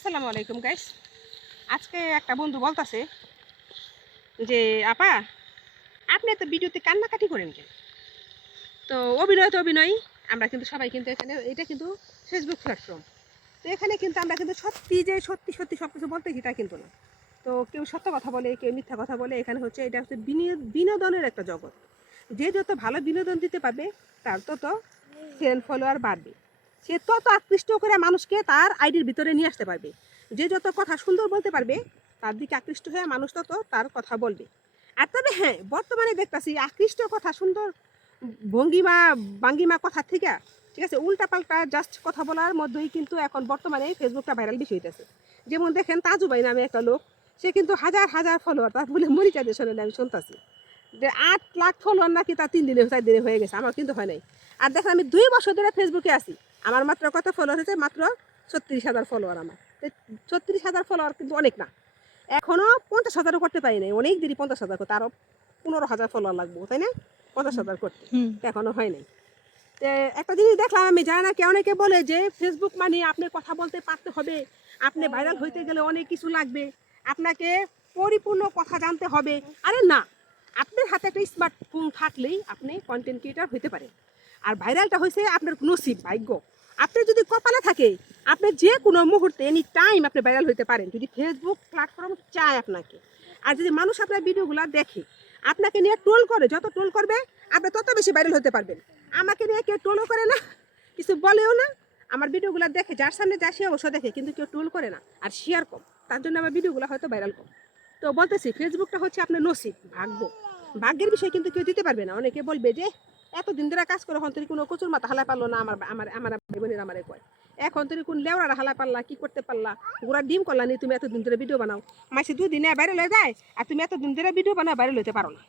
আসসালামু আলাইকুম গাইস। আজকে একটা বন্ধু বলতাছে যে আপা আপনি এত ভিডিওতে কান্নাকাটি করেন কেন? তো অভিনয় তো অভিনয়, আমরা কিন্তু সবাই কিন্তু এখানে এটা কিন্তু ফেসবুক প্ল্যাটফর্ম। তো এখানে কিন্তু আমরা কিন্তু সত্যি যে সত্যি সত্যি সব কিছু বলতে তা কিন্তু না। তো কেউ সত্য কথা বলে, কেউ মিথ্যা কথা বলে। এখানে হচ্ছে এটা হচ্ছে বিনোদনের একটা জগৎ। যে যত ভালো বিনোদন দিতে পারবে তার তত ফ্যান ফলোয়ার বাড়বে, সে তত আকৃষ্ট করে মানুষকে তার আইডির ভিতরে নিয়ে আসতে পারবে। যে যত কথা সুন্দর বলতে পারবে তার দিকে আকৃষ্ট হয়ে মানুষ তত তার কথা বলবে। আর তবে হ্যাঁ, বর্তমানে দেখতেছি আকৃষ্ট কথা সুন্দর ভঙ্গিমা বাঙ্গিমা কথা থেকে, ঠিক আছে, উল্টাপাল্টা জাস্ট কথা বলার মধ্যেই কিন্তু এখন বর্তমানে ফেসবুকটা ভাইরাল বেশি হইতেছে। যেমন দেখেন তাজুবাই নামে একটা লোক, সে কিন্তু হাজার হাজার ফলোয়ার, তার বলে মরিচাদের শোনেন আমি শুনতেছি যে 8 লাখ ফলোয়ার নাকি তার 3 দিনে 4 দিনে হয়ে গেছে। আমার কিন্তু হয় নাই। আর দেখেন আমি 2 বছর ধরে ফেসবুকে আছি, আমার মাত্র কত ফলোয়ার হয়েছে? মাত্র 36,000 ফলোয়ার। আমার 36,000 ফলোয়ার কিন্তু অনেক না, এখনও 50,000ও করতে পারি নাই। অনেক দেরি 50,000 করতে, আরও 15,000 ফলোয়ার লাগবো, তাই না? 50,000 করতে এখনও হয় নাই। তো একটা জিনিস দেখলাম আমি, জানি না, অনেকে বলে যে ফেসবুক মানে আপনি কথা বলতে পারতে হবে, আপনি ভাইরাল হইতে গেলে অনেক কিছু লাগবে, আপনাকে পরিপূর্ণ কথা জানতে হবে। আরে না, আপনার হাতে একটা স্মার্টফোন থাকলেই আপনি কন্টেন্ট ক্রিয়েটার হইতে পারেন। আর ভাইরালটা হয়েছে আপনার নসিব, ভাগ্য। আপনি যদি কপালে থাকে, আপনি যে কোনো মুহূর্তে এনি টাইম আপনি ভাইরাল হইতে পারেন, যদি ফেসবুক প্ল্যাটফর্ম চায় আপনাকে। আর যদি মানুষ আপনার ভিডিওগুলো দেখে, আপনাকে নিয়ে ট্রোল করে, যত ট্রোল করবে আপনি তত বেশি ভাইরাল হতে পারবেন। আমাকে নিয়ে কেউ ট্রোলও করে না, কিছু বলেও না। আমার ভিডিওগুলো দেখে, যার সামনে যায় সে অবশ্য দেখে, কিন্তু কেউ ট্রোল করে না আর শেয়ার কম, তার জন্য আমার ভিডিওগুলো হয়তো ভাইরাল কম। তো বলতেছি ফেসবুকটা হচ্ছে আপনার নসিব, ভাগ্য। ভাগ্যের বিষয় কিন্তু কেউ দিতে পারবে না। অনেকে বলবে যে এতদিন ধরে কাজ করে এখন তুই কোনো কচুর মাথা হালা পারলো না, আমার আমার আমার ভাই বোনের আমারে কয়, এখন তুমি কোন লেওড়ার হালা পারলা, কি করতে পারলা, গোড়া ডিম করলা নি, তুমি এতদিন ধরে ভিডিও বানাও, মাসে 2 দিনে বাইরে লয়ে যায়, আর তুমি এতদিন ধরে ভিডিও বানাও বাইরে লইতে পারো না।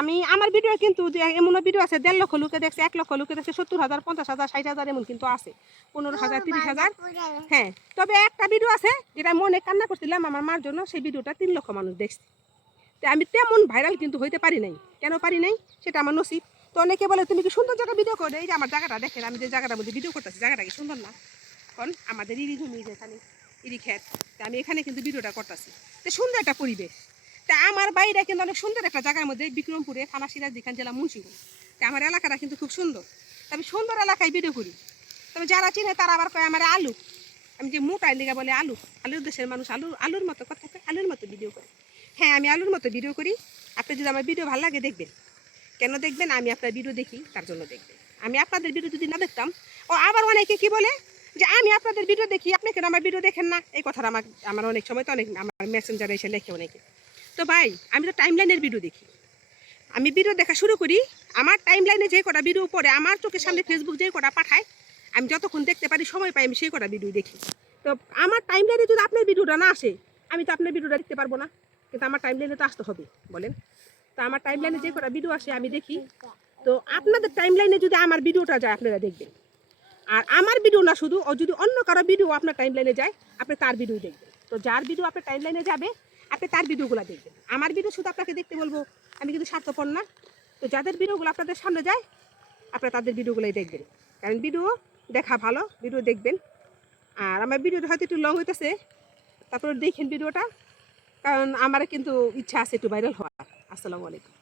আমি আমার ভিডিও কিন্তু এমনও ভিডিও আছে 1.5 লক্ষ লোকে দেখছে, 1 লক্ষ লোকে দেখছে, 70,000, 50,000, 60,000 এমন কিন্তু আছে, 15,000, 30,000। হ্যাঁ, তবে একটা ভিডিও আছে যেটা মনে কান্না করছিলাম আমার মার জন্য, সেই ভিডিওটা 3 লক্ষ মানুষ দেখছে। তো আমি তেমন ভাইরাল কিন্তু হইতে পারি নাই। কেন পারি নাই সেটা আমার নসিব। তো অনেকে বলে তুমি কি সুন্দর জায়গা ভিডিও করে, এই যে আমার জায়গাটা দেখেন, আমি যে জায়গাটার মধ্যে ভিডিও করতেছি, জায়গাটা কি সুন্দর না? কারণ আমাদের ইরি জমি যেখানে, ইরি ক্ষেত, তা আমি এখানে কিন্তু ভিডিওটা করতেছি। তো সুন্দর একটা পরিবেশ। তা আমার বাড়িটা কিন্তু অনেক সুন্দর একটা জায়গার মধ্যে, বিক্রমপুরে, থানা সিরাজদিখান জেলা মুন্সিগঞ্জ। তা আমার এলাকাটা কিন্তু খুব সুন্দর। আমি সুন্দর এলাকায় ভিডিও করি। তবে যারা চিনে তারা আবার কয় আমার আলু, আমি যে মোটাই দিকে বলে আলু, আলুর দেশের মানুষ আলুর মতো কথা কয়, আলুর মতো ভিডিও করে। হ্যাঁ, আমি আলুর মতো ভিডিও করি। আপনি যদি আমার ভিডিও ভালো লাগে দেখবেন। কেন দেখবেন? আমি আপনার ভিডিও দেখি, তার জন্য দেখবেন। আমি আপনাদের ভিডিও যদি না দেখতাম, ও আবার অনেকে কি বলে যে আমি আপনাদের ভিডিও দেখি, আপনি কেন আমার ভিডিও দেখেন না? এই কথাটা আমার অনেক সময় তো অনেক আমার মেসেঞ্জারে এসে লেখে অনেকে। তো ভাই, আমি তো টাইম লাইনের ভিডিও দেখি। আমি ভিডিও দেখা শুরু করি, আমার টাইম লাইনে যে কটা ভিডিও পড়ে, আমার চোখের সামনে ফেসবুক যে কটা পাঠায়, আমি যতক্ষণ দেখতে পারি, সময় পাই, আমি সেই কটা ভিডিও দেখি। তো আমার টাইম লাইনে যদি আপনার ভিডিওটা না আসে, আমি তো আপনার ভিডিওটা দেখতে পারবো না। কিন্তু আমার টাইম লাইনে তো আসতে হবে, বলেন। তো আমার টাইম লাইনে যে কটা ভিডিও আসে আমি দেখি। তো আপনাদের টাইম লাইনে যদি আমার ভিডিওটা যায়, আপনারা দেখবেন। আর আমার ভিডিও না শুধু, ও যদি অন্য কারো ভিডিও আপনার টাইম লাইনে যায়, আপনি তার ভিডিও দেখবেন। তো যার ভিডিও আপনার টাইম লাইনে যাবে, আপনি তার ভিডিওগুলো দেখবেন। আমার ভিডিও শুধু আপনাকে দেখতে বলবো, আমি কিন্তু স্বার্থপর না। তো যাদের ভিডিওগুলো আপনাদের সামনে যায়, আপনারা তাদের ভিডিওগুলোই দেখবেন। কারণ ভিডিও দেখা ভালো, ভিডিও দেখবেন। আর আমার ভিডিওটা হয়তো একটু লং হইতেছে, তারপরে দেখেন ভিডিওটা, কারণ আমার কিন্তু ইচ্ছা আছে একটু ভাইরাল হওয়ার। আসসালামু আলাইকুম।